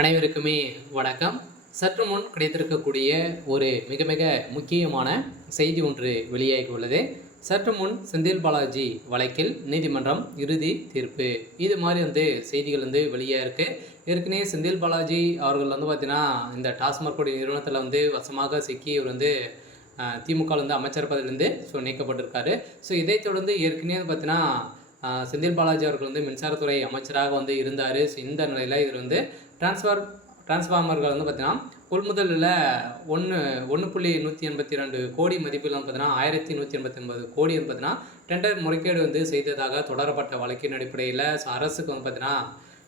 அனைவருக்குமே வணக்கம். சற்று முன் கிடைத்திருக்கக்கூடிய ஒரு மிக மிக முக்கியமான செய்தி ஒன்று வெளியாகி உள்ளது. சற்று முன் செந்தில் பாலாஜி வழக்கில் நீதிமன்றம் இறுதி தீர்ப்பு. இது மாதிரி செய்திகள் வெளியாக இருக்குது. ஏற்கனவே செந்தில் பாலாஜி அவர்கள் பார்த்தீங்கன்னா இந்த டாஸ்மாக் நிறுவனத்தில் வசமாக சிக்கி இவர் திமுக அமைச்சர் பதவியிலிருந்து நீக்கப்பட்டிருக்காரு. ஸோ இதைத் தொடர்ந்து ஏற்கனவே பார்த்தீங்கன்னா செந்தில் பாலாஜி அவர்கள் மின்சாரத்துறை அமைச்சராக இருந்தார். ஸோ இந்த நிலையில் இவர் டிரான்ஸ்ஃபார்மர்கள் பார்த்தீங்கன்னா கொள்முதலில் 1.182 கோடி மதிப்பில் பார்த்தீங்கன்னா 1189 கோடி பார்த்தீங்கன்னா டெண்டர் முறைகேடு செய்ததாக தொடரப்பட்ட வழக்கின் அடிப்படையில் அரசுக்கு பார்த்தீங்கன்னா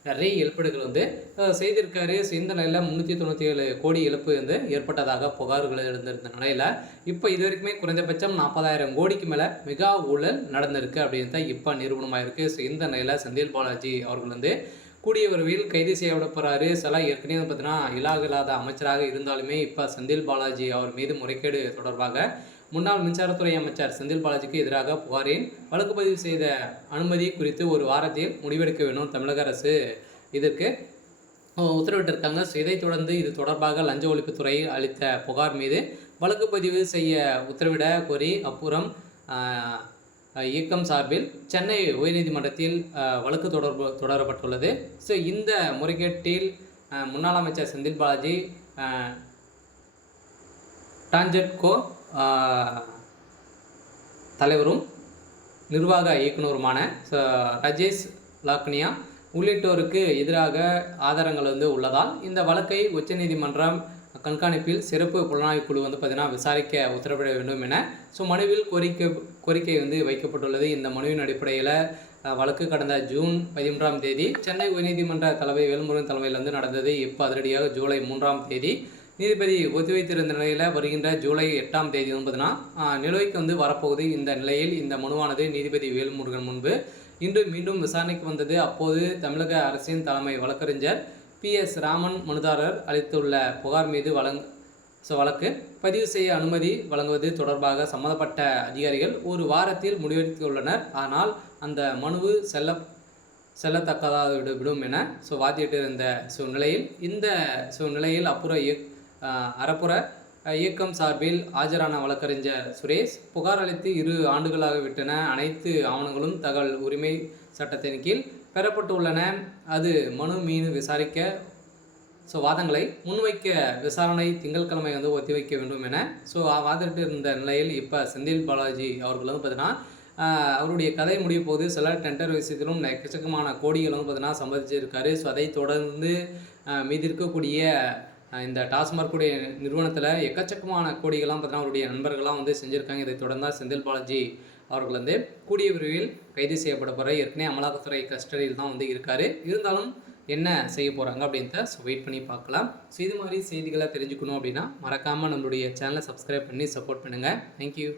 நிறைய இழப்பீடுகள் செய்திருக்காரு. இந்த நிலையில் 397 கோடி இழப்பு ஏற்பட்டதாக புகார்கள் இருந்திருந்த நிலையில் இப்போ இது வரைக்குமே குறைந்தபட்சம் 40,000 கோடிக்கு மேலே மெகா ஊழல் நடந்திருக்கு அப்படின்னு தான் இப்போ நிரூபணமாக இருக்குது. ஸோ இந்த நிலையில் செந்தில் பாலாஜி அவர்கள் கூடிய விரைவில் கைது செய்யப்பட போகிறாரு. சில ஏற்கனவே பார்த்தீங்கன்னா இலாத அமைச்சராக இருந்தாலுமே இப்போ செந்தில் பாலாஜி அவர் மீது முறைகேடு தொடர்பாக முன்னாள் மின்சாரத்துறை அமைச்சர் செந்தில் பாலாஜிக்கு எதிராக புகாரின் வழக்கு பதிவு செய்த அனுமதி குறித்து ஒரு வாரத்தில் முடிவெடுக்க வேண்டும் தமிழக அரசு இதற்கு உத்தரவிட்டிருக்காங்க. ஸோ இதைத் தொடர்ந்து இது தொடர்பாக லஞ்ச ஒழிப்புத்துறை அளித்த புகார் மீது வழக்கு பதிவு செய்ய உத்தரவிட கோரி அப்புறம் இயக்கம் சார்பில் சென்னை உயர்நீதிமன்றத்தில் வழக்கு தொடரப்பட்டுள்ளது. ஸோ இந்த முறைகேட்டில் முன்னாள் அமைச்சர் செந்தில் பாலாஜி டான்ஜெட்கோ தலைவரும் நிர்வாக இயக்குநருமான ராஜேஷ் லாக்னியா உள்ளிட்டோருக்கு எதிராக ஆதாரங்கள் உள்ளதால் இந்த வழக்கை உச்சநீதிமன்றம் கண்காணிப்பில் சிறப்பு புலனாய்வு குழு பார்த்தீங்கன்னா விசாரிக்க உத்தரவிட வேண்டும் என மனுவில் கோரிக்கை வைக்கப்பட்டுள்ளது. இந்த மனுவின் அடிப்படையில் வழக்கு கடந்த ஜூன் 13ஆம் தேதி சென்னை உயர்நீதிமன்ற தலைமை வேல்முருகன் தலைமையில் நடந்தது. இப்போ அதிரடியாக ஜூலை 3ஆம் தேதி நீதிபதி ஒத்திவைத்திருந்த நிலையில் வருகின்ற ஜூலை 8ஆம் தேதி பார்த்தீங்கன்னா நிலுவைக்கு வரப்போகுது. இந்த நிலையில் இந்த மனுவானது நீதிபதி வேல்முருகன் முன்பு இன்று மீண்டும் விசாரணைக்கு வந்தது. அப்போது தமிழக அரசின் தலைமை வழக்கறிஞர் PS ராமன் மனுதாரர் அளித்துள்ள புகார் மீது வழக்கு பதிவு செய்ய அனுமதி வழங்குவது தொடர்பாக சம்பந்தப்பட்ட அதிகாரிகள் ஒரு வாரத்தில் முடிவெடுத்துள்ளனர். ஆனால் அந்த மனுவு செல்லத்தக்கதாக விடும் என வாதிட்டு இருந்த நிலையில் இந்த நிலையில் அறப்புற இயக்கம் சார்பில் ஆஜரான வழக்கறிஞர் சுரேஷ் புகார் அளித்து 2 ஆண்டுகளாக விட்டன. அனைத்து ஆவணங்களும் தகவல் உரிமை சட்டத்தின் கீழ் பெறப்பட்டுள்ளன. அது மனு மீது விசாரிக்க வாதங்களை முன்வைக்க விசாரணை திங்கட்கிழமை ஒத்திவைக்க வேண்டும் என வாதிட்டு இருந்த நிலையில் இப்போ செந்தில் பாலாஜி அவர்கள் பார்த்தீங்கன்னா அவருடைய கதை முடிய போது சில டெண்டர் விஷயத்திலும் எக்கச்சக்கமான கோடிகள் பார்த்தீங்கன்னா சம்பாதிச்சிருக்காரு. ஸோ அதை தொடர்ந்து மீதி இருக்கக்கூடிய இந்த டாஸ்மாக் நிறுவனத்தில் எக்கச்சக்கமான கோடிகள்லாம் பார்த்தீங்கன்னா அவருடைய நண்பர்கள்லாம் செஞ்சுருக்காங்க. இதை தொடர்ந்தால் செந்தில் பாலாஜி அவர்கள் கூடிய விரைவில் கைது செய்யப்பட போகிற ஏற்கனவே அமலாக்கத்துறை கஸ்டடியில் தான் இருக்கார். இருந்தாலும் என்ன செய்ய போகிறாங்க அப்படின்ட்டு வெயிட் பண்ணி பார்க்கலாம். ஸோ இது மாதிரி செய்திகளை தெரிஞ்சுக்கணும் அப்படின்னா மறக்காமல் நம்மளுடைய சேனலை சப்ஸ்கிரைப் பண்ணி சப்போர்ட் பண்ணுங்கள். தேங்க்யூ.